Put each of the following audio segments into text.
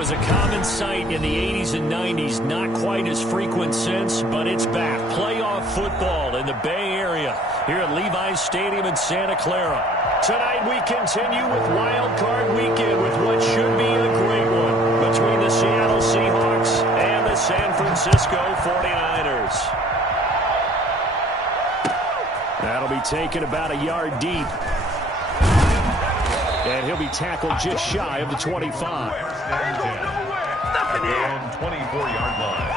was a common sight in the 80s and 90s. Not quite as frequent since, but it's back. Playoff football in the Bay Area here at Levi's Stadium in Santa Clara. Tonight we continue with Wild Card Weekend with what should be a great one between the Seattle Seahawks and the San Francisco 49ers. That'll be taken about a yard deep. And he'll be tackled just shy of the 25. At their own 24-yard line.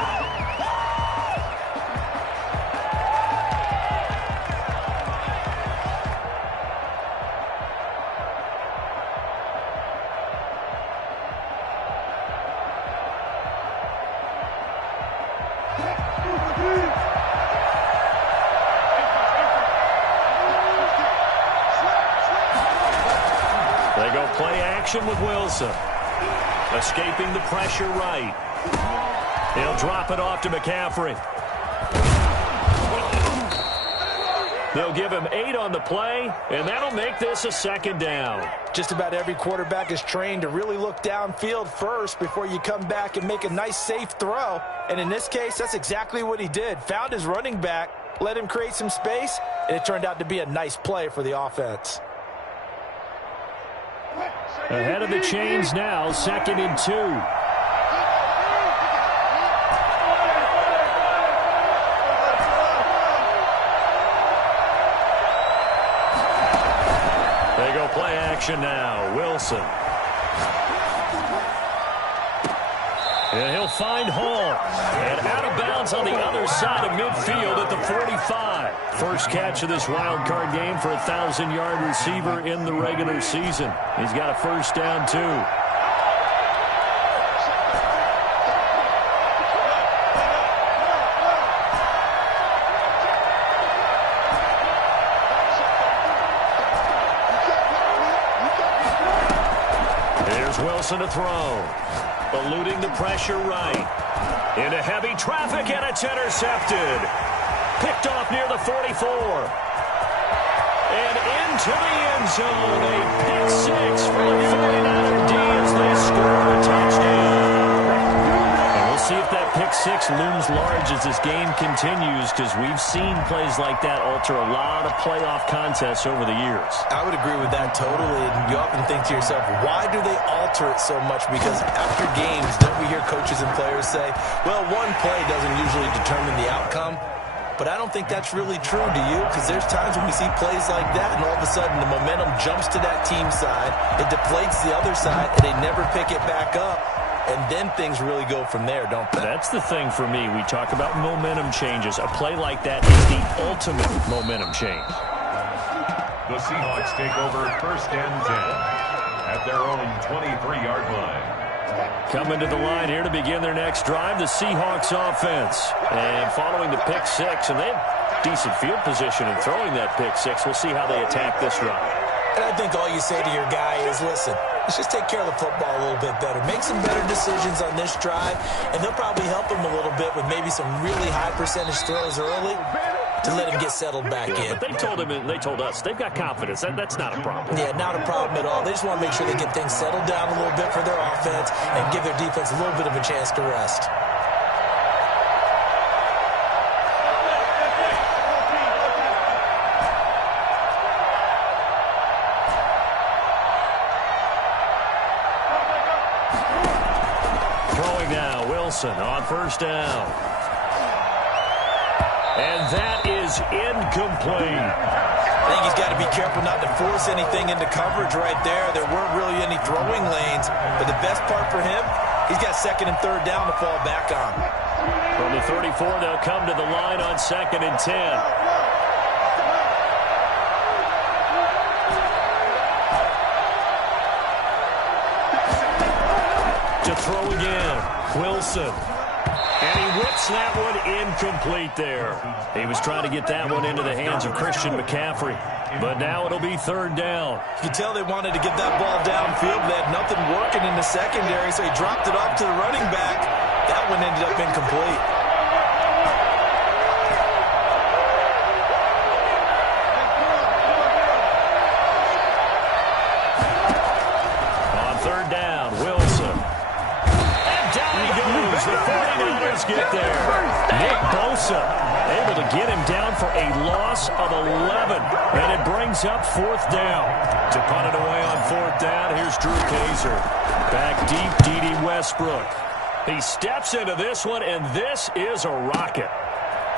They go play action with Wilson. Escaping the pressure right. He'll drop it off to McCaffrey. They'll give him 8 on the play, and that'll make this a second down. Just about every quarterback is trained to really look downfield first before you come back and make a nice, safe throw. And in this case, that's exactly what he did. Found his running back, let him create some space, and it turned out to be a nice play for the offense. Ahead of the chains now, 2nd and 2. They go play action now. Wilson. And he'll find Hall. And out of bounds on the other side of midfield at the 45. First catch of this wild card game for a 1,000-yard receiver in the regular season. He's got a first down, too. Here's Wilson to throw. Eluding the pressure right. Into heavy traffic, and it's intercepted. Picked off near the 44. And into the end zone. A pick six for the 49er D as they score a touchdown. And we'll see if that pick six looms large as this game continues, because we've seen plays like that alter a lot of playoff contests over the years. I would agree with that totally. And you often think to yourself, why do they alter it so much? Because after games, don't we hear coaches and players say, well, one play doesn't usually determine the outcome? But I don't think that's really true, do you? Because there's times when we see plays like that, and all of a sudden the momentum jumps to that team side, it deflates the other side, and they never pick it back up. And then things really go from there, don't they? That's the thing for me. We talk about momentum changes. A play like that is the ultimate momentum change. The Seahawks take over 1st and 10 at their own 23-yard line. Coming to the line here to begin their next drive, the Seahawks offense. And following the pick six, and they have decent field position in throwing that pick six. We'll see how they attack this drive. And I think all you say to your guy is, listen, let's just take care of the football a little bit better. Make some better decisions on this drive, and they'll probably help him a little bit with maybe some really high percentage throws early to let him get settled back in. But they told him, and they told us, they've got confidence. That's not a problem. Yeah, not a problem at all. They just want to make sure they get things settled down a little bit for their offense and give their defense a little bit of a chance to rest. Throwing now, Wilson on 1st down. And that is incomplete. I think he's got to be careful not to force anything into coverage right there. There weren't really any throwing lanes. But the best part for him, he's got 2nd and 3rd down to fall back on. From the 34, they'll come to the line on 2nd and 10. To throw again, Wilson. And he whips that one incomplete there. He was trying to get that one into the hands of Christian McCaffrey. But now it'll be 3rd down. You can tell they wanted to get that ball downfield. They had nothing working in the secondary, so he dropped it off to the running back. That one ended up incomplete. On 3rd down, Wilson. Eagles get there. Nick Bosa able to get him down for a loss of 11. And it brings up 4th down. To punt it away on 4th down, here's Drew Kaiser. Back deep, D.D. Westbrook. He steps into this one, and this is a rocket.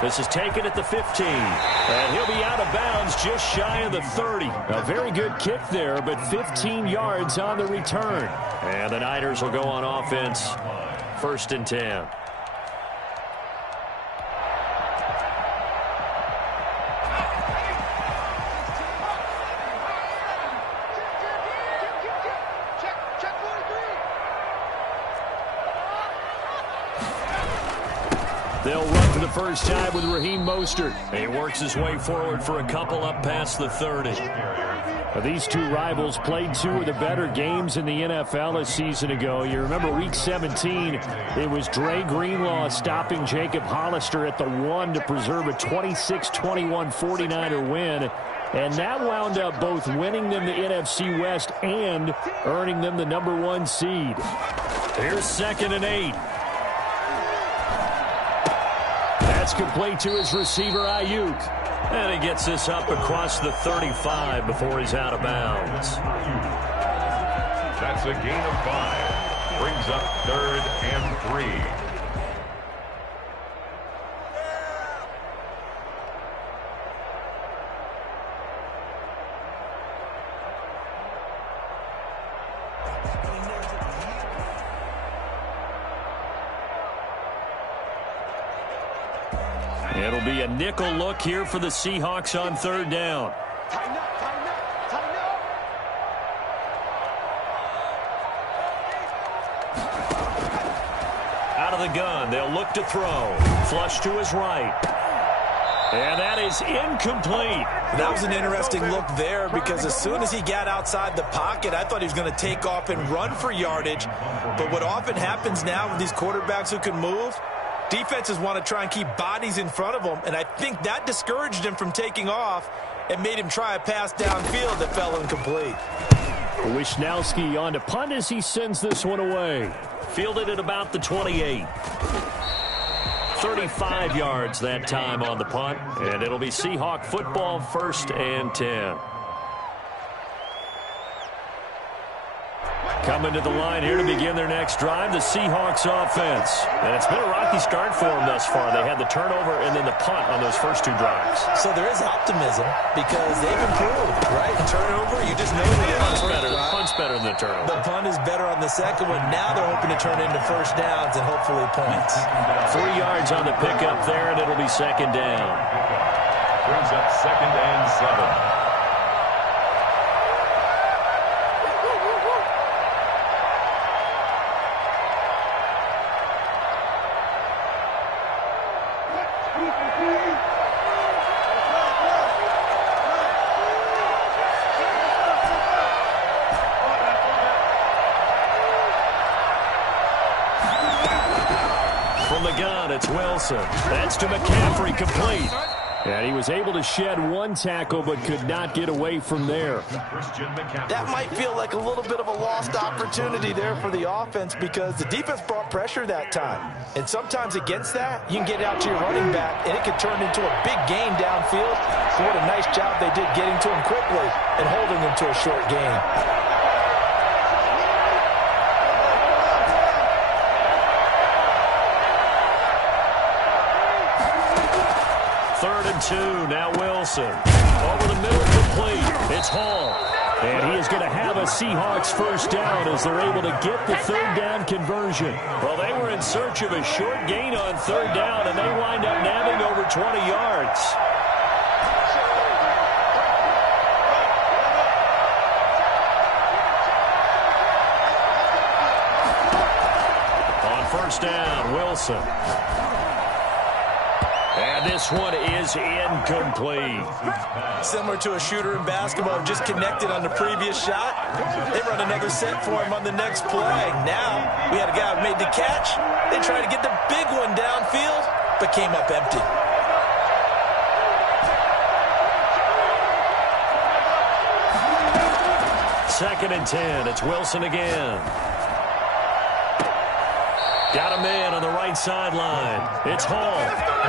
This is taken at the 15. And he'll be out of bounds just shy of the 30. A very good kick there, but 15 yards on the return. And the Niners will go on offense. 1st and 10. They'll run for the first time with Raheem Mostert. He works his way forward for a couple up past the 30. These two rivals played 2 of the better games in the NFL a season ago. You remember Week 17, it was Dre Greenlaw stopping Jacob Hollister at the 1 to preserve a 26-21 49er win. And that wound up both winning them the NFC West and earning them the #1 seed. Here's 2nd and 8. That's complete to his receiver, Ayuk. And he gets this up across the 35 before he's out of bounds. That's a gain of 5. Brings up 3rd and 3. It'll be a nickel look here for the Seahawks on 3rd down. Out of the gun, they'll look to throw. Flush to his right. And that is incomplete. That was an interesting look there because as soon as he got outside the pocket, I thought he was going to take off and run for yardage. But what often happens now with these quarterbacks who can move, defenses want to try and keep bodies in front of them, and I think that discouraged him from taking off and made him try a pass downfield that fell incomplete. Wishnowski on to punt as he sends this one away. Fielded at about the 28. 35 yards that time on the punt, and it'll be Seahawk football, 1st and 10. Coming to the line here to begin their next drive, the Seahawks offense. And it's been a rocky start for them thus far. They had the turnover and then the punt on those first 2 drives. So there is optimism because they've improved, right? Turnover, you just know the punt's better than the turnover. The punt is better on the second one. Now they're hoping to turn into 1st downs and hopefully points. 3 yards on the pickup there, and it'll be 2nd down. Brings up 2nd and 7. It's Wilson. That's to McCaffrey, complete. And he was able to shed 1 tackle but could not get away from there. That might feel like a little bit of a lost opportunity there for the offense because the defense brought pressure that time. And sometimes against that, you can get out to your running back and it can turn into a big gain downfield. So what a nice job they did getting to him quickly and holding him to a short gain. 3rd and 2, now Wilson. Over the middle, complete. It's Hall. And he is going to have a Seahawks 1st down as they're able to get the 3rd down conversion. Well, they were in search of a short gain on 3rd down, and they wind up nabbing over 20 yards. On 1st down, Wilson. And this one is incomplete. Similar to a shooter in basketball, just connected on the previous shot. They run another set for him on the next play. Now, we had a guy who made the catch. They tried to get the big one downfield, but came up empty. Second and 10. It's Wilson again. Got a man on the right sideline. It's Hall.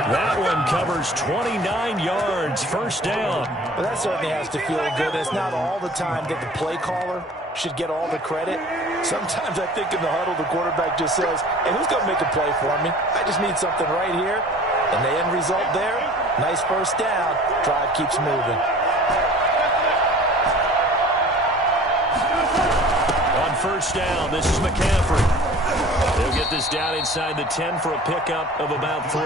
That one covers 29 yards. First down. Well, that certainly has to feel good. It's not all the time that the play caller should get all the credit. Sometimes I think in the huddle, the quarterback just says, hey, who's going to make a play for me? I just need something right here. And the end result there, nice first down. Drive keeps moving. On first down, this is McCaffrey. They'll get this down inside the 10 for a pickup of about 3.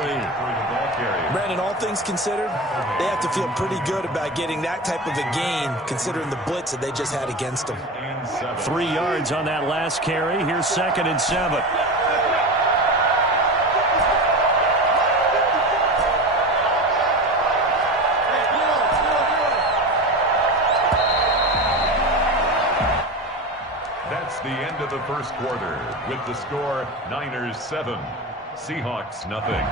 Brandon, all things considered, they have to feel pretty good about getting that type of a gain, considering the blitz that they just had against them. 3 yards on that last carry. Here's 2nd and 7. That's the end of the first quarter with the score Niners 7, Seahawks nothing.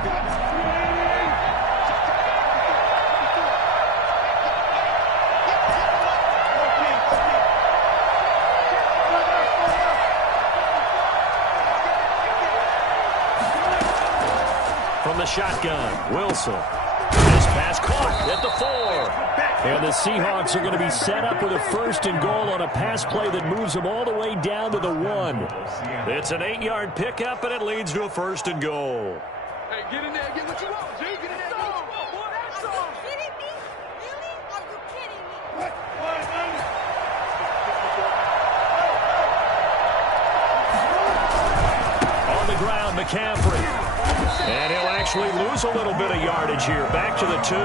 From the shotgun, Wilson. This pass caught at the 4. And the Seahawks are going to be set up with a 1st and goal on a pass play that moves them all the way down to the 1. It's an 8-yard pickup, and it leads to a 1st and goal. Hey, get in there and get what you want, G. Get in there and get what you want, boy. That's all. Are you kidding me? Really? Are you kidding me? On the ground, McCaffrey. And he'll actually lose a little bit of yardage here. Back to the 2.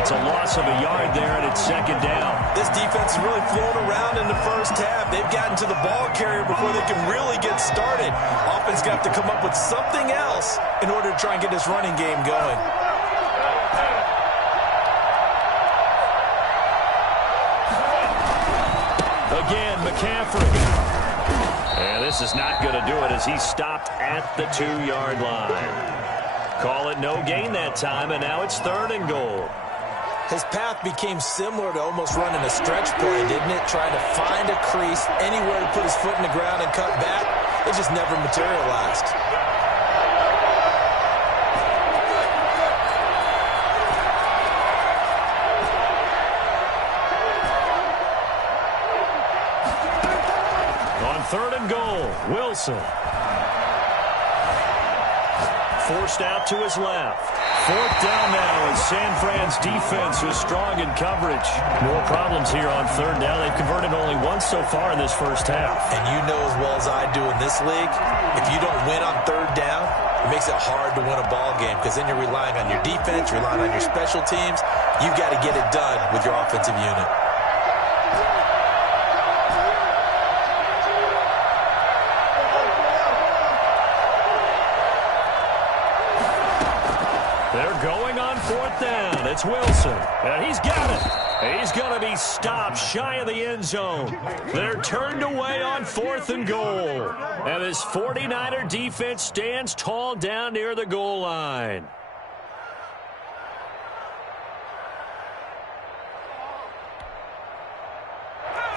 It's a loss of a yard there, and it's 2nd down. This defense is really flown around in the first half. They've gotten to the ball carrier before they can really get started. Offense got to come up with something else in order to try and get this running game going. Again, McCaffrey. And this is not going to do it as he stopped at the 2-yard line. Call it no gain that time, and now it's 3rd and goal. His path became similar to almost running a stretch play, didn't it? Trying to find a crease, anywhere to put his foot in the ground and cut back. It just never materialized. On 3rd and goal, Wilson. Forced out to his left. 4th down now as San Fran's defense was strong in coverage. More problems here on 3rd down. They've converted only once so far in this first half. And you know as well as I do in this league, if you don't win on 3rd down, it makes it hard to win a ball game because then you're relying on your defense, relying on your special teams. You've got to get it done with your offensive unit. They're going on 4th down. It's Wilson. And he's got it. He's going to be stopped shy of the end zone. They're turned away on 4th and goal. And this 49er defense stands tall down near the goal line.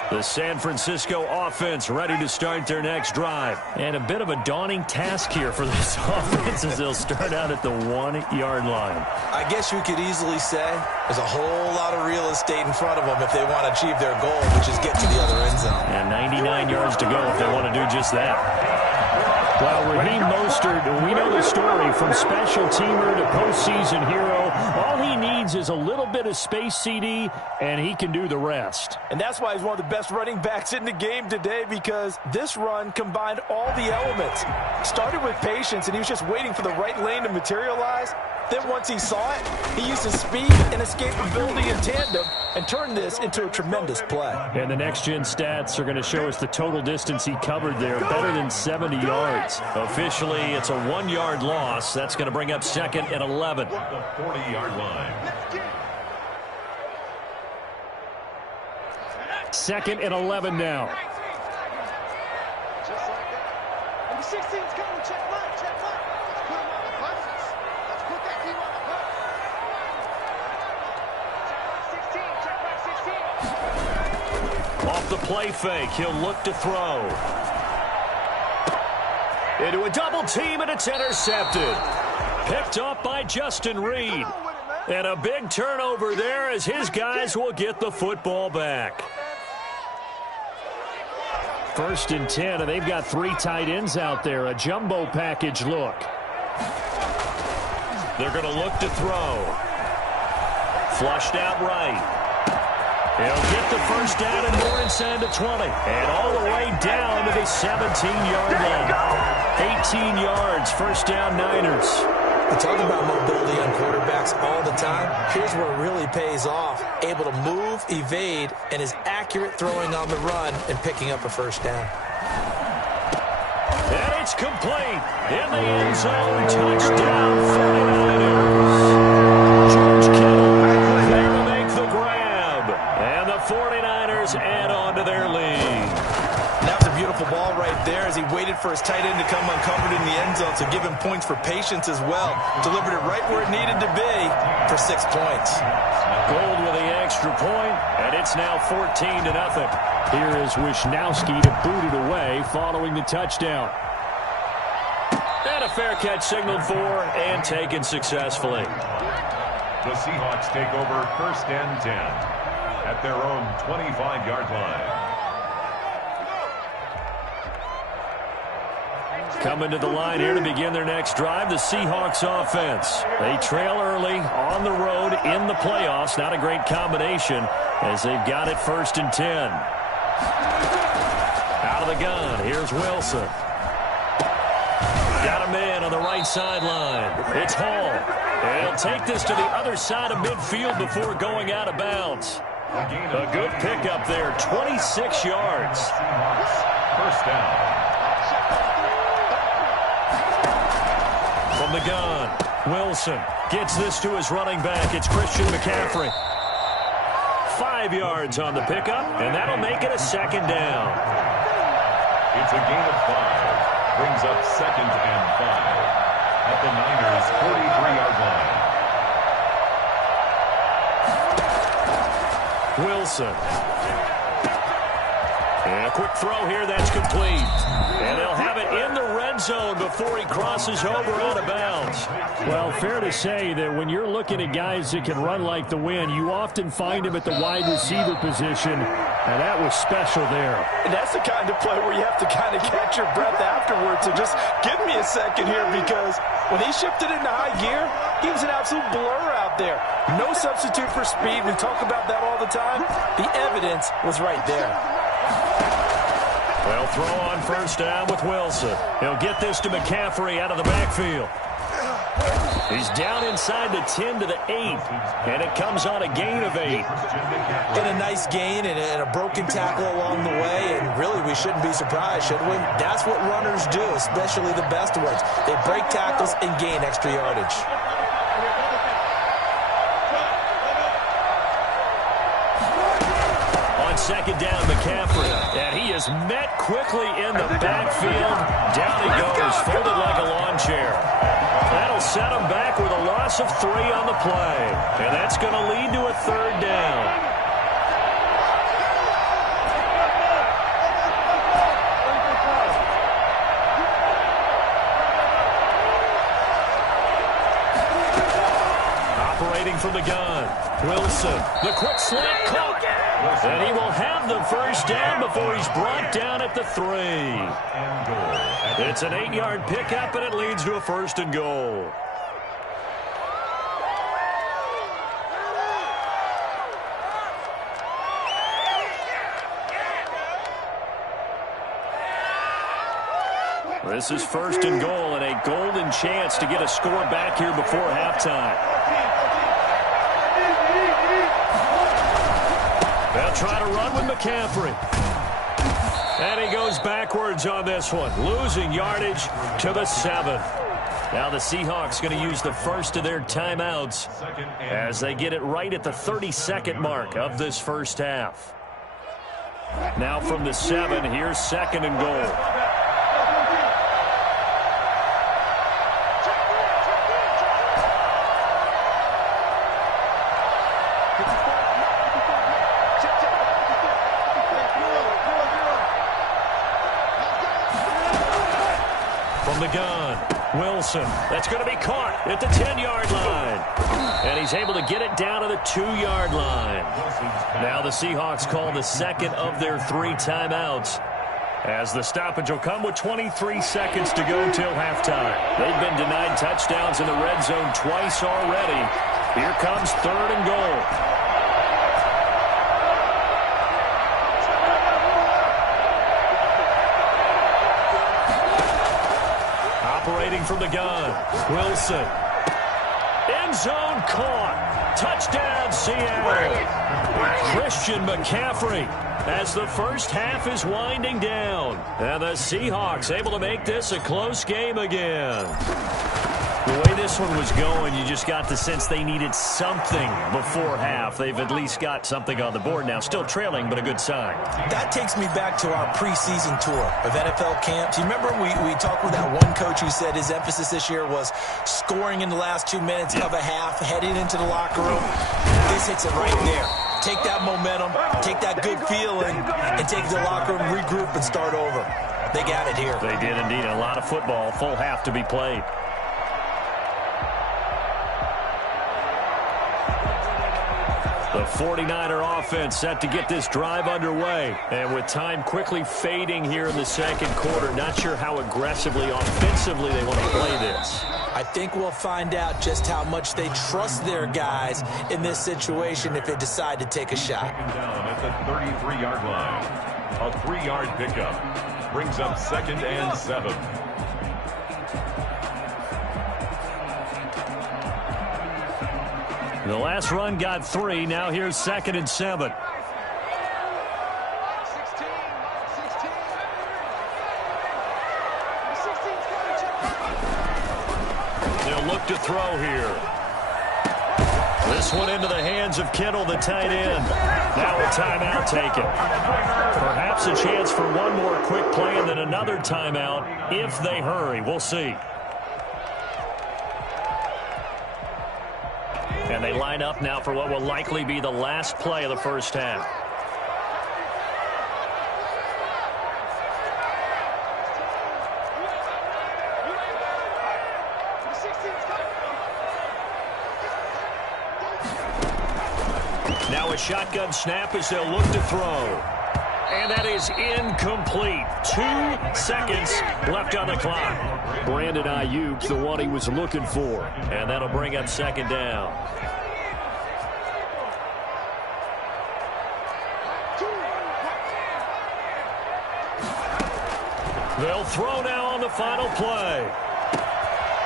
The San Francisco offense ready to start their next drive. And a bit of a daunting task here for this offense as they'll start out at the 1-yard line. I guess you could easily say there's a whole lot of real estate in front of them if they want to achieve their goal, which is get to the other end zone. And 99 yards to go if they want to do just that. Well, Raheem Mostert, we know the story, from special teamer to postseason hero. All he needs is a little bit of space, CD, and he can do the rest. And that's why he's one of the best running backs in the game today, because this run combined all the elements. Started with patience, and he was just waiting for the right lane to materialize. Then once he saw it, he used his speed and escapability in tandem and turned this into a tremendous play. And the next-gen stats are going to show us the total distance he covered there, better than 70 yards. Officially, it's a 1-yard loss. That's going to bring up 2nd and 11. The 40-yard line. 2nd and 11 now. Just like that. Number 16's coming. Check right. Check right. Let's put him on the buses. Let's put that team on the bus. Check right 16. Check right 16. Off the play fake, he'll look to throw. Into a double team, and it's intercepted. Picked up by Justin Reed. And a big turnover there as his guys will get the football back. 1st and 10, and they've got 3 tight ends out there. A jumbo package look. They're going to look to throw. Flushed out right. He'll get the first down and more inside the 20. And all the way down to the 17-yard line. 18 yards, first down Niners. We talk about mobility on quarterbacks all the time. Here's where it really pays off. Able to move, evade, and is accurate throwing on the run and picking up a first down. And it's complete. In the end zone, touchdown 49ers. George Kittle there to make the grab. And the 49ers add on to their lead. That was a beautiful ball right there as he waited for his tight end to come uncovered in the end zone, so give him points for patience as well. Delivered it right where it needed to be for 6 points. Gold with the extra point, and it's now 14-0. Here is Wisnowski to boot it away following the touchdown. And a fair catch signaled for and taken successfully. The Seahawks take over 1st and 10 at their own 25-yard line. Coming to the line here to begin their next drive, the Seahawks offense. They trail early on the road in the playoffs. Not a great combination as they've got it 1st and 10. Out of the gun, here's Wilson. Got him in on the right sideline. It's Hall. And he'll take this to the other side of midfield before going out of bounds. A good pickup there, 26 yards. First down. From the gun, Wilson gets this to his running back. It's Christian McCaffrey. 5 yards on the pickup, and that'll make it a 2nd down. It's a gain of 5. Brings up 2nd and 5 at the Niners' 43-yard line. Wilson. And a quick throw here, that's complete. And they'll have it in the red zone before he crosses over out of bounds. Well, fair to say that when you're looking at guys that can run like the wind, you often find him at the wide receiver position, and that was special there. And that's the kind of play where you have to kind of catch your breath afterwards. So just give me a second here, because when he shifted into high gear, he was an absolute blur out there. No substitute for speed. We talk about that all the time. The evidence was right there. Well, throw on first down with Wilson. He'll get this to McCaffrey out of the backfield. He's down inside the 10 to the 8, and it comes on a gain of 8. And a nice gain and a broken tackle along the way, and really we shouldn't be surprised, should we? That's what runners do, especially the best ones. They break tackles and gain extra yardage. On 2nd down, McCaffrey, and he is met quickly in the backfield. Down he goes, folded like a lawn chair. That'll set him back with a loss of 3 on the play. And that's going to lead to a 3rd down. Operating from the gun, Wilson, the quick slant caught. And he will have the first down before he's brought down at the 3. It's an 8-yard pickup, and it leads to a 1st and goal. This is 1st and goal, and a golden chance to get a score back here before halftime. They'll try to run with McCaffrey. And he goes backwards on this one, losing yardage to the 7. Now the Seahawks going to use the first of their timeouts as they get it right at the 32nd mark of this first half. Now from the 7, here's 2nd and goal. From the gun, Wilson. That's going to be caught at the 10-yard line. And he's able to get it down to the 2-yard line. Now the Seahawks call the second of their 3 timeouts, as the stoppage will come with 23 seconds to go till halftime. They've been denied touchdowns in the red zone twice already. Here comes 3rd and goal. Operating from the gun, Wilson. End zone caught. Touchdown, Seattle. Christian McCaffrey, as the first half is winding down. And the Seahawks able to make this a close game again. The way this one was going, you just got the sense they needed something before half. They've at least got something on the board now. Still trailing, but a good sign. That takes me back to our preseason tour of NFL camps. You remember we talked with that one coach who said his emphasis this year was scoring in the last 2 minutes of a half, heading into the locker room. This hits it right there. Take that momentum, take that good feeling, and take it to the locker room, regroup, and start over. They got it here. They did indeed. A lot of football, full half to be played. The 49er offense set to get this drive underway. And with time quickly fading here in the second quarter, not sure how aggressively, offensively they want to play this. I think we'll find out just how much they trust their guys in this situation if they decide to take a shot. Down at the 33-yard line. A 3-yard pickup brings up 2nd and 7. The last run got 3. Now here's 2nd and 7. They'll look to throw here. This one into the hands of Kittle, the tight end. Now a timeout taken. Perhaps a chance for one more quick play and then another timeout if they hurry. We'll see. And they line up now for what will likely be the last play of the first half. Now a shotgun snap as they'll look to throw. And that is incomplete. 2 seconds left on the clock. Brandon Ayuk, the one he was looking for. And that'll bring up 2nd down. They'll throw now on the final play.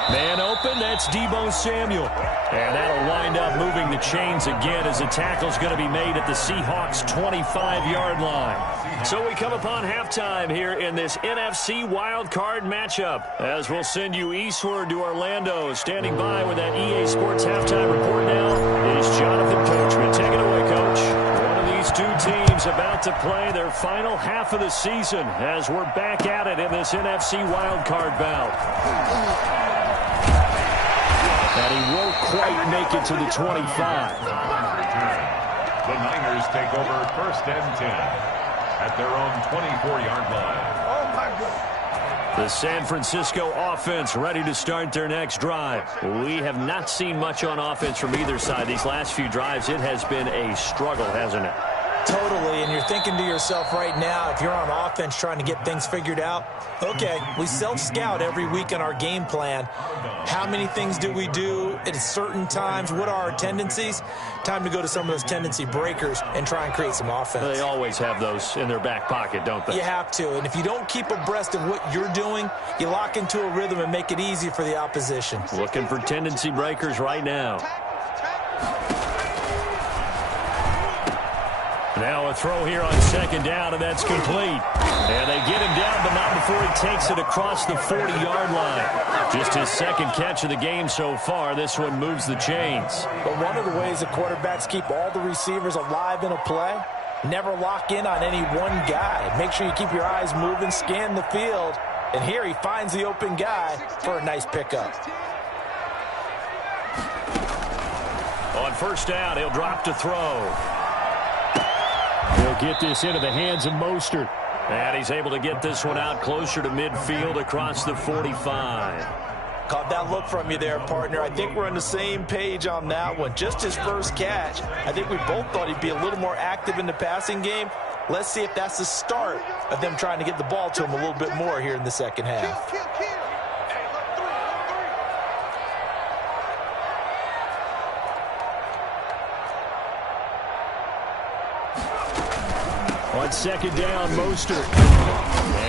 Man open, that's Deebo Samuel. And that'll wind up moving the chains again as the tackle's going to be made at the Seahawks' 25-yard line. So we come upon halftime here in this NFC wildcard matchup, as we'll send you eastward to Orlando. Standing by with that EA Sports halftime report now is Jonathan Coachman. Take it away, Coach. One of these two teams about to play their final half of the season as we're back at it in this NFC wildcard bout. And he won't quite make it to the 25. The Niners take over 1st and 10 at their own 24-yard line. Oh, my goodness. The San Francisco offense ready to start their next drive. We have not seen much on offense from either side. These last few drives, it has been a struggle, hasn't it? Totally, and you're thinking to yourself right now, if you're on offense trying to get things figured out, okay, we self-scout every week in our game plan. How many things do we do at certain times? What are our tendencies? Time to go to some of those tendency breakers and try and create some offense. They always have those in their back pocket, don't they? You have to, and if you don't keep abreast of what you're doing, you lock into a rhythm and make it easy for the opposition. Looking for tendency breakers right now. Now a throw here on 2nd down, and that's complete. And they get him down, but not before he takes it across the 40-yard line. Just his 2nd catch of the game so far. This one moves the chains. But one of the ways the quarterbacks keep all the receivers alive in a play, never lock in on any one guy. Make sure you keep your eyes moving, scan the field. And here he finds the open guy for a nice pickup. On 1st down, he'll drop to throw. He'll get this into the hands of Mostert. And he's able to get this one out closer to midfield across the 45. Caught that look from you there, partner. I think we're on the same page on that one. Just his first catch. I think we both thought he'd be a little more active in the passing game. Let's see if that's the start of them trying to get the ball to him a little bit more here in the second half. On second down, Mostert.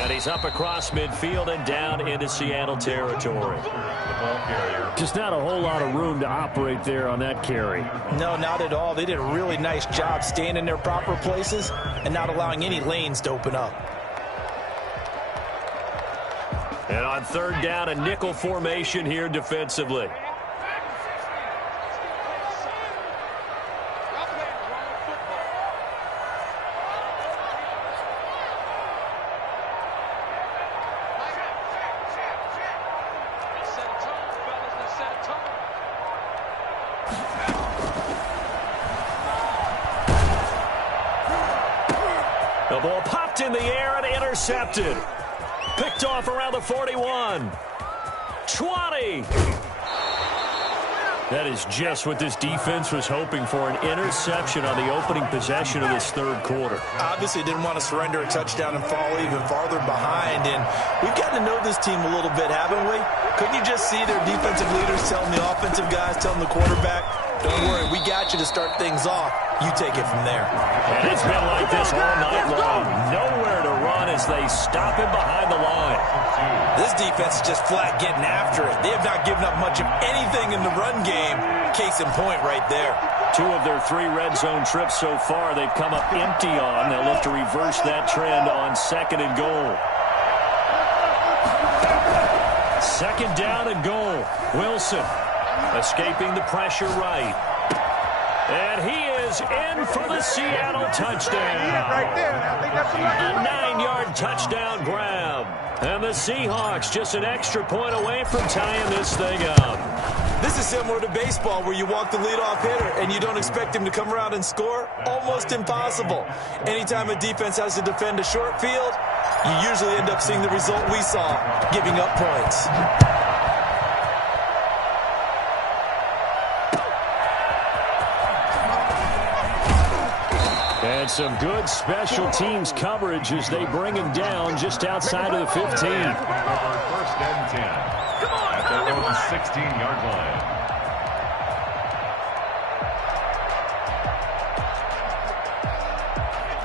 And he's up across midfield and down into Seattle territory. The ball carrier. Just not a whole lot of room to operate there on that carry. No, not at all. They did a really nice job staying in their proper places and not allowing any lanes to open up. And on third down, a nickel formation here defensively. The ball popped in the air and intercepted. Picked off around the 41. 20. That is just what this defense was hoping for, an interception on the opening possession of this third quarter. Obviously didn't want to surrender a touchdown and fall even farther behind. And we've gotten to know this team a little bit, haven't we? Couldn't you just see their defensive leaders telling the offensive guys, telling the quarterback, don't worry, we got you to start things off. You take it from there. And it's been like this all night long. Nowhere to run as they stop him behind the line. This defense is just flat getting after it. They have not given up much of anything in the run game. Case in point right there. 2 of their 3 red zone trips so far, they've come up empty on. They'll look to reverse that trend on second and goal. Second down and goal. Wilson escaping the pressure right. And he is in for the Seattle touchdown. A 9-yard touchdown grab. And the Seahawks just an extra point away from tying this thing up. This is similar to baseball where you walk the leadoff hitter and you don't expect him to come around and score. Almost impossible. Anytime a defense has to defend a short field, you usually end up seeing the result we saw, giving up points. And some good special teams coverage as they bring him down just outside of the 15. First and 10 at their own 16-yard line.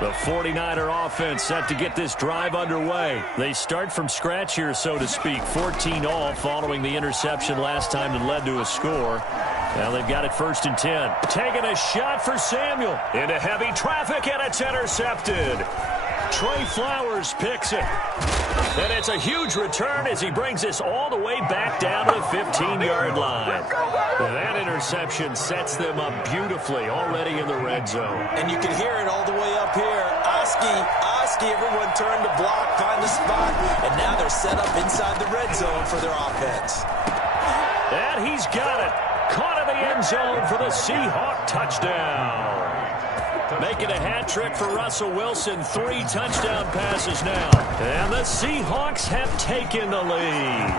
The 49er offense set to get this drive underway. They start from scratch here, so to speak. 14 all following the interception last time that led to a score. Now they've got it first and 10. Taking a shot for Samuel. Into heavy traffic, and it's intercepted. Trey Flowers picks it. And it's a huge return as he brings this all the way back down to the 15-yard line. That interception sets them up beautifully already in the red zone. And you can hear it all the way up here. Oski, everyone turned to block, find the spot, and now they're set up inside the red zone for their offense. And he's got it. Caught in the end zone for the Seahawk touchdown. Making a hat trick for Russell Wilson. 3 touchdown passes now. And the Seahawks have taken the lead.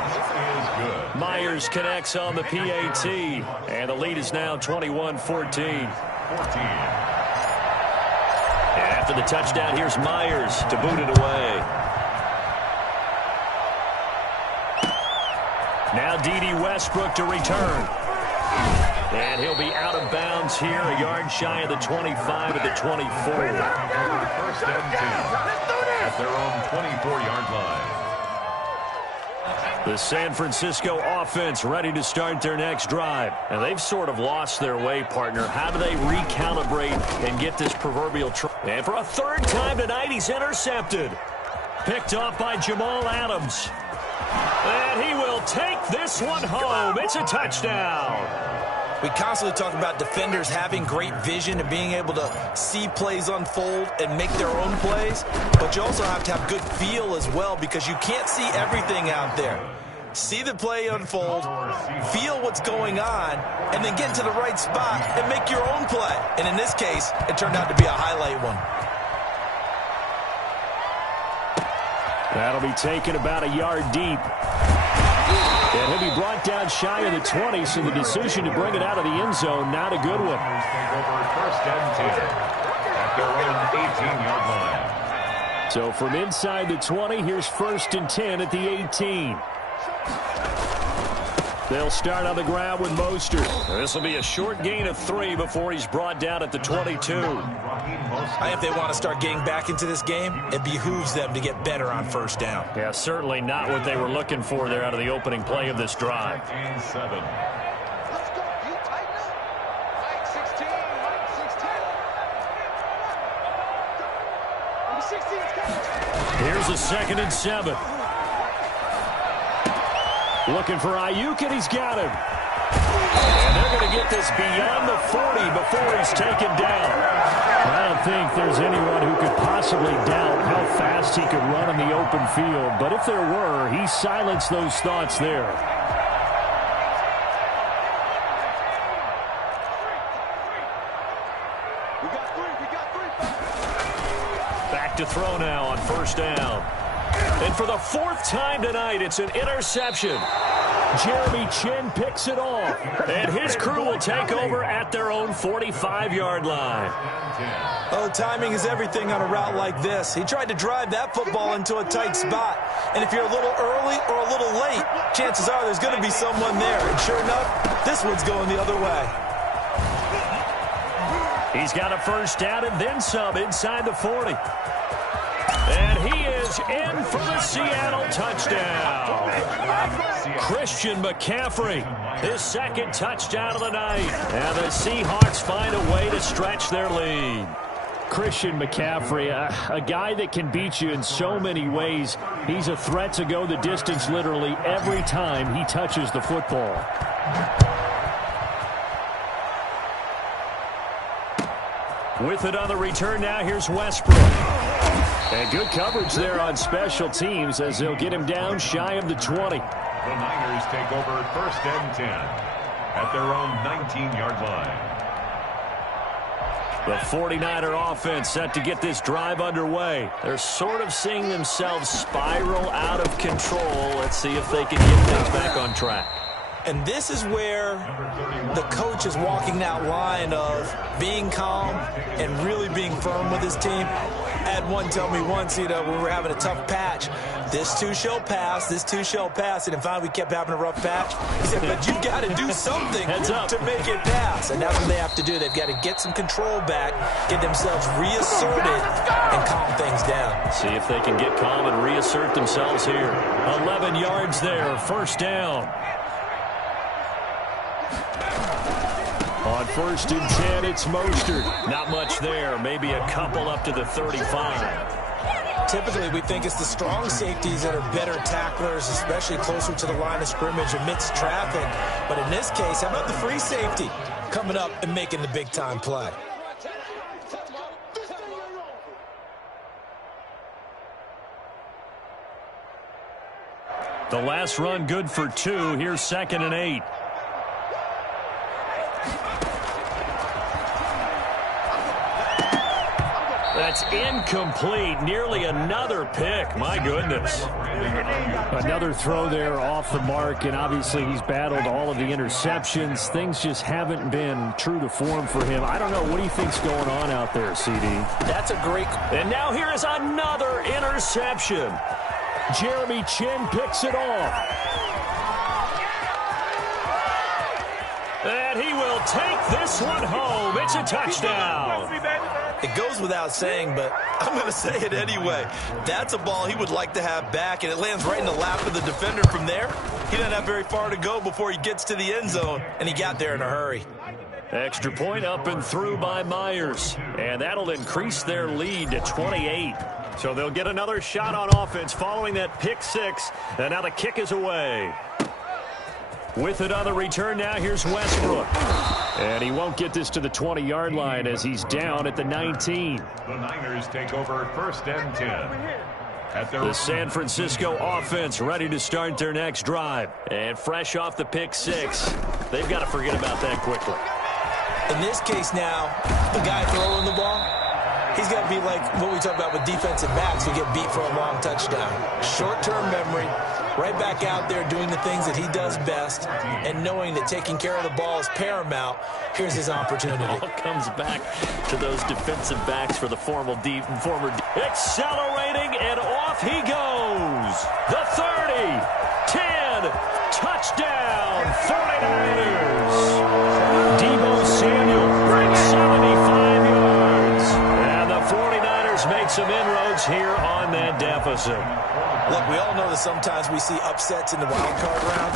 Myers connects on the PAT. And the lead is now 21-14. After the touchdown, here's Myers to boot it away. Now D.D. Westbrook to return. And he'll be out of bounds here, a yard shy of the 25 at the 24. First and 10 at their own 24-yard line. The San Francisco offense ready to start their next drive. And they've sort of lost their way, partner. How do they recalibrate and get this proverbial and for a third time tonight, he's intercepted. Picked off by Jamal Adams. And he will take this one home. It's a touchdown. We constantly talk about defenders having great vision and being able to see plays unfold and make their own plays. But you also have to have good feel as well because you can't see everything out there. See the play unfold, feel what's going on, and then get into the right spot and make your own play. And in this case, it turned out to be a highlight one. That'll be taken about a yard deep. And he'll be brought down shy of the 20, so the decision to bring it out of the end zone, not a good one. First and 10 at their own 18-yard line. So from inside the 20, here's first and 10 at the 18. They'll start on the ground with Mostert. This will be a short gain of 3 before he's brought down at the 22. If they want to start getting back into this game, it behooves them to get better on first down. Yeah, certainly not what they were looking for there out of the opening play of this drive. 7. Let's go. You tighten up. Mike 16. Mike 16. Number 16's coming. Here's a 2nd and 7. Looking for Ayuk, and he's got him. And they're going to get this beyond the 40 before he's taken down. I don't think there's anyone who could possibly doubt how fast he could run in the open field. But if there were, he silenced those thoughts there. We got three. Back to throw now on first down. And for the 4th time tonight, it's an interception. Jeremy Chin picks it off. And his crew will take over at their own 45-yard line. Oh, timing is everything on a route like this. He tried to drive that football into a tight spot. And if you're a little early or a little late, chances are there's going to be someone there. And sure enough, this one's going the other way. He's got a first down and then some inside the 40. And he is in for the Seattle touchdown. Christian McCaffrey, his 2nd touchdown of the night. And the Seahawks find a way to stretch their lead. Christian McCaffrey, a guy that can beat you in so many ways. He's a threat to go the distance literally every time he touches the football. With it on the return now, here's Westbrook. And good coverage there on special teams as they'll get him down shy of the 20. The Niners take over first and 10 at their own 19-yard line. The 49er offense set to get this drive underway. They're sort of seeing themselves spiral out of control. Let's see if they can get things back on track. And this is where the coach is walking that line of being calm and really being firm with his team. I had one tell me once, when we were having a tough patch, this too shall pass, this too shall pass. And finally we kept having a rough patch. He said, but you've got to do something to make it pass. And that's what they have to do. They've got to get some control back, get themselves reasserted, and calm things down. See if they can get calm and reassert themselves here. 11 yards there, first down. On first and 10, it's Mostert. Not much there. Maybe a couple up to the 35. Typically, we think it's the strong safeties that are better tacklers, especially closer to the line of scrimmage amidst traffic. But in this case, how about the free safety coming up and making the big-time play? The last run good for 2. Here's 2nd and 8. That's incomplete. Nearly another pick. My goodness. Another throw there off the mark, and obviously he's battled all of the interceptions. Things just haven't been true to form for him. I don't know. What do you think's going on out there, CD? That's a great... And now here is another interception. Jeremy Chin picks it off. And he will take this one home. It's a touchdown. It goes without saying, but I'm going to say it anyway. That's a ball he would like to have back, and it lands right in the lap of the defender from there. He doesn't have very far to go before he gets to the end zone, and he got there in a hurry. Extra point up and through by Myers. And that'll increase their lead to 28. So they'll get another shot on offense following that pick 6. And now the kick is away. With it on the return now, here's Westbrook. And he won't get this to the 20-yard line as he's down at the 19. The Niners take over first and 10. At their the San Francisco offense ready to start their next drive. And fresh off the pick 6, they've got to forget about that quickly. In this case now, the guy throwing the ball, He's got to be like what we talk about with defensive backs who get beat for a long touchdown. Short-term memory, right back out there doing the things that he does best, and knowing that taking care of the ball is paramount. Here's his opportunity. All comes back to those defensive backs for the former accelerating, and off he goes. The 30, 10, touchdown, 49ers. Deebo Samuel, 75 yards. And the 49ers make some inroads here on that deficit. Look, we all know that sometimes we see upsets in the wild card round,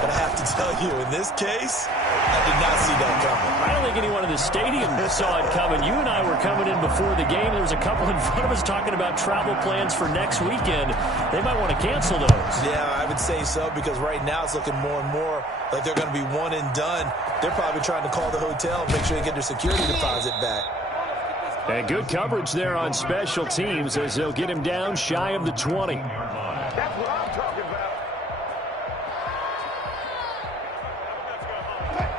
but I have to tell you, in this case, I did not see that coming. I don't think anyone in the stadium saw it coming. You and I were coming in before the game. There was a couple in front of us talking about travel plans for next weekend. They might want to cancel those. Yeah, I would say so, because right now it's looking more and more like they're going to be one and done. They're probably trying to call the hotel and make sure they get their security deposit back. And good coverage there on special teams as they'll get him down shy of the 20. That's what I'm talking about.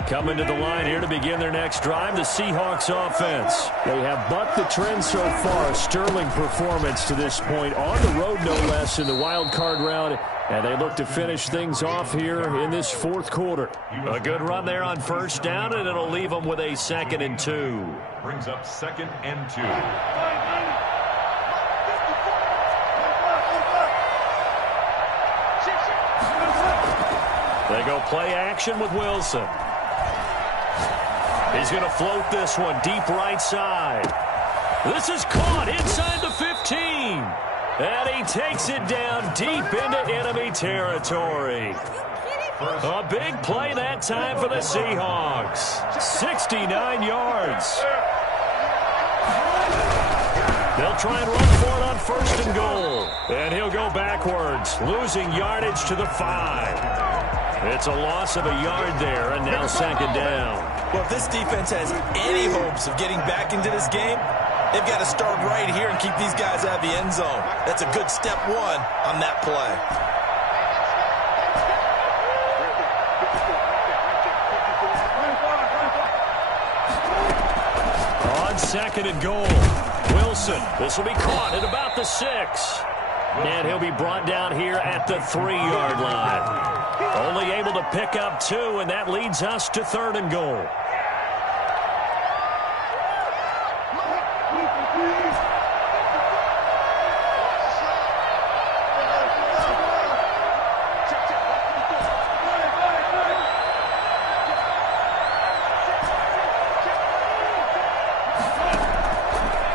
Coming to the line here to begin their next drive, the Seahawks offense. They have bucked the trend so far. A sterling performance to this point. On the road, no less, in the wild card round. And they look to finish things off here in this fourth quarter. A good run there on first down, and it'll leave them with a 2nd and 2. Brings up 2nd and 2. They go play action with Wilson. He's going to float this one deep right side. This is caught inside the 15. And he takes it down deep into enemy territory. A big play that time for the Seahawks. 69 yards. They'll try and run for it on 1st and goal. And he'll go backwards, losing yardage to the 5. It's a loss of a yard there, and now 2nd down. Well, if this defense has any hopes of getting back into this game, they've got to start right here and keep these guys out of the end zone. That's a good step one on that play. On 2nd and goal, Wilson. This will be caught at about the 6. And he'll be brought down here at the 3-yard line. Only able to pick up 2, and that leads us to 3rd and goal.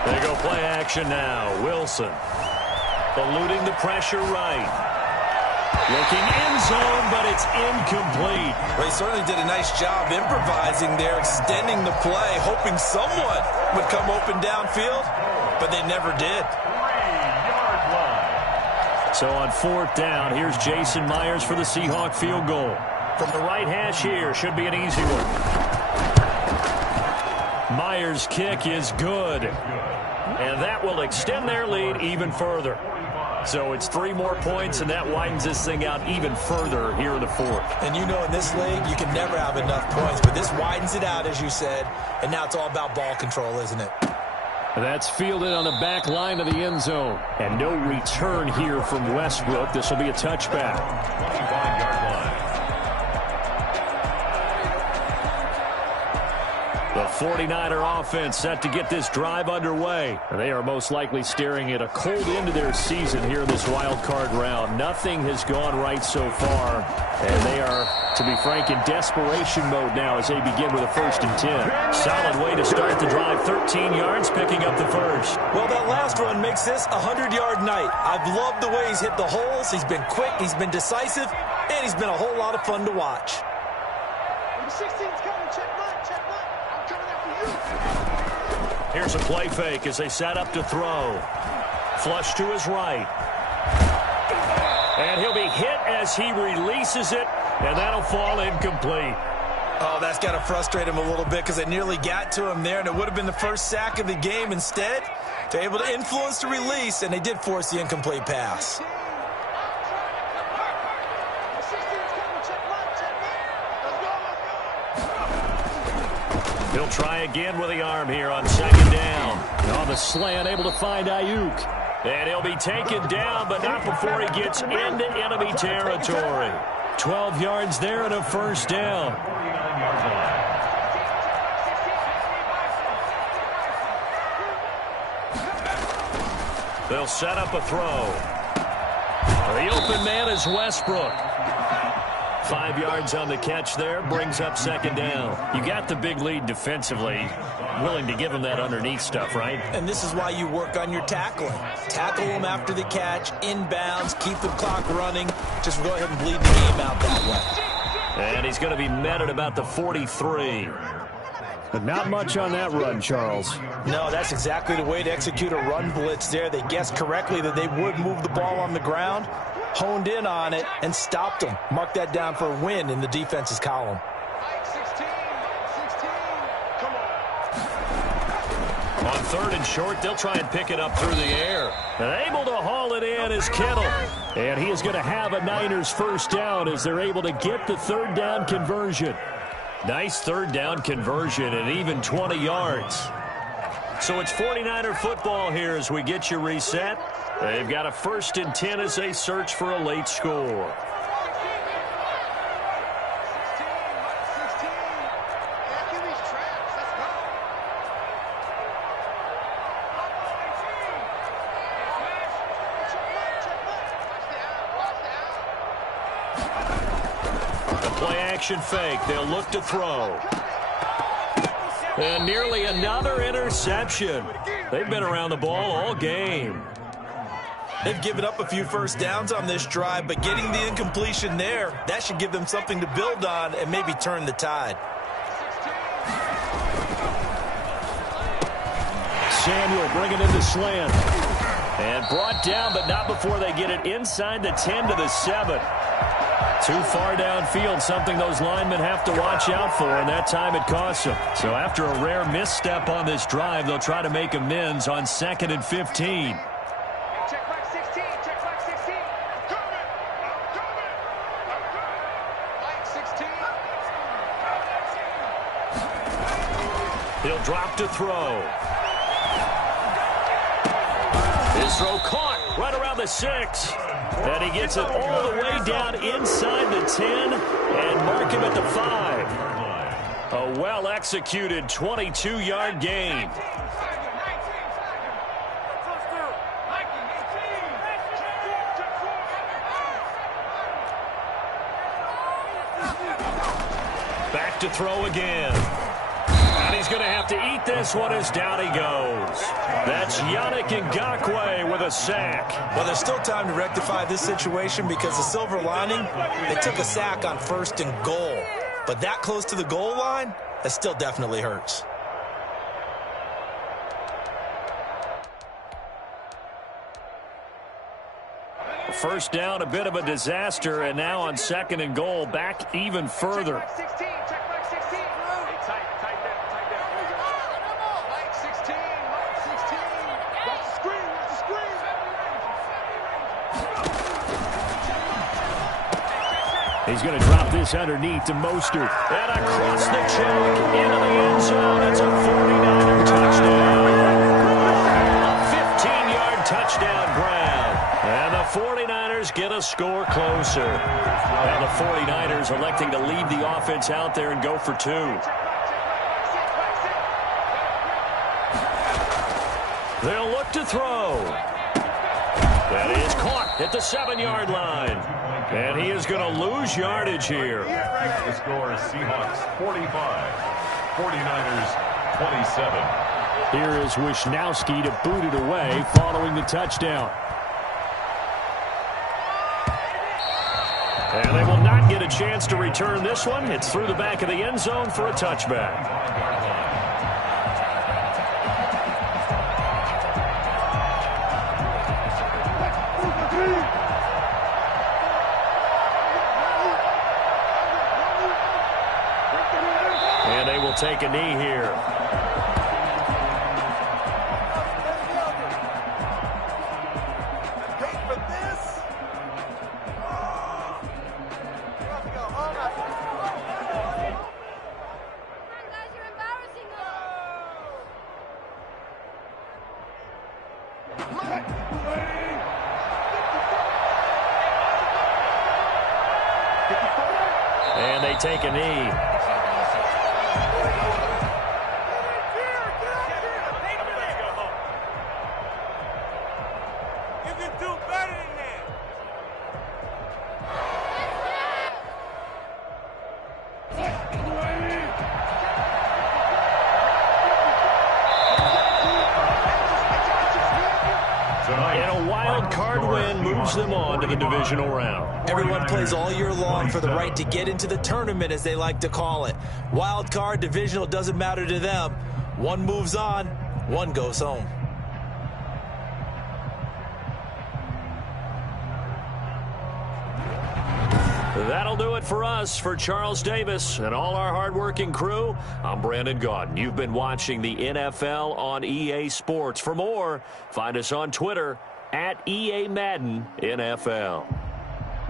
They go play action now. Wilson eluding the pressure right. Looking end zone, but it's incomplete. Well, he certainly did a nice job improvising there, extending the play, hoping someone would come open downfield, but they never did. 3-yard line. So on 4th down, here's Jason Myers for the Seahawk field goal. From the right hash here, should be an easy one. Myers' kick is good. And that will extend their lead even further. So it's 3 more points, and that widens this thing out even further here in the 4th. And you know in this league, you can never have enough points, but this widens it out, as you said, and now it's all about ball control, isn't it? That's fielded on the back line of the end zone. And no return here from Westbrook. This will be a touchback. 25-yard line. The 49er offense set to get this drive underway. And they are most likely staring at a cold end to their season here in this wild card round. Nothing has gone right so far. And they are, to be frank, in desperation mode now as they begin with a 1st and 10. Solid way to start the drive. 13 yards, picking up the first. Well, that last run makes this a 100-yard night. I've loved the way he's hit the holes. He's been quick, he's been decisive, and he's been a whole lot of fun to watch. Number 16's coming. Check mine. Check mine. I'm coming after you. Here's a play fake as they set up to throw. Flush to his right. And he'll be hit as he releases it, and that'll fall incomplete. Oh, that's got to frustrate him a little bit because they nearly got to him there, and it would have been the first sack of the game. Instead, they're able to influence the release, and they did force the incomplete pass. He'll try again with the arm here on second down. On the slant, able to find Ayuk. And he'll be taken down, but not before he gets into enemy territory. 12 yards there and a first down. They'll set up a throw. The open man is Westbrook. 5 yards on the catch there, brings up second down. You got the big lead defensively. Willing to give them that underneath stuff, right? And this is why you work on your tackling. Tackle them after the catch, inbounds, keep the clock running. Just go ahead and bleed the game out that way. And he's going to be met at about the 43. But not much on that run, Charles. No, that's exactly the way to execute a run blitz there. They guessed correctly that they would move the ball on the ground, honed in on it, and stopped them. Mark that down for a win in the defense's column. On third and short, they'll try and pick it up through the air. And able to haul it in is Kittle. And he is going to have a Niners first down as they're able to get the third down conversion. Nice third down conversion and even 20 yards. So it's 49er football here as we get you reset. They've got a 1st and 10 as they search for a late score. Action fake. They'll look to throw. And nearly another interception. They've been around the ball all game. They've given up a few first downs on this drive, but getting the incompletion there, that should give them something to build on and maybe turn the tide. Samuel bringing in the slant. And brought down, but not before they get it inside the 10 to the 7. Too far downfield, something those linemen have to watch out for, and that time it costs them. So after a rare misstep on this drive, they'll try to make amends on 2nd and 15. Check back 16, check back 16. Coming. He'll drop to throw. His throw caught right around the 6. And he gets it all the way down inside the 10 and mark him at the 5. A well-executed 22-yard gain. Back to throw again. And he's going to have to eat this one as down he goes. That's Yannick Ngakoue with a sack. Well, there's still time to rectify this situation because the silver lining, they took a sack on 1st and goal. But that close to the goal line, that still definitely hurts. First down, a bit of a disaster, and now on 2nd and goal, back even further. He's going to drop this underneath to Mostert. And across the choke into the end zone. It's a 49er touchdown. A 15-yard touchdown grab. And the 49ers get a score closer. And the 49ers electing to leave the offense out there and go for 2. They'll look to throw. That is caught at the 7-yard line. And he is going to lose yardage here. The score is Seahawks 45, 49ers 27. Here is Wisnowski to boot it away following the touchdown. And they will not get a chance to return this one. It's through the back of the end zone for a touchback. And they will take a knee here. And they take a knee. And a wild card win moves them on to the divisional round. Everyone plays all year long for the right to get into the tournament, as they like to call it. Wild card, divisional, doesn't matter to them. One moves on, one goes home. That'll do it for us. For Charles Davis and all our hardworking crew, I'm Brandon Gaudin. You've been watching the NFL on EA Sports. For more, find us on Twitter @EA Madden NFL.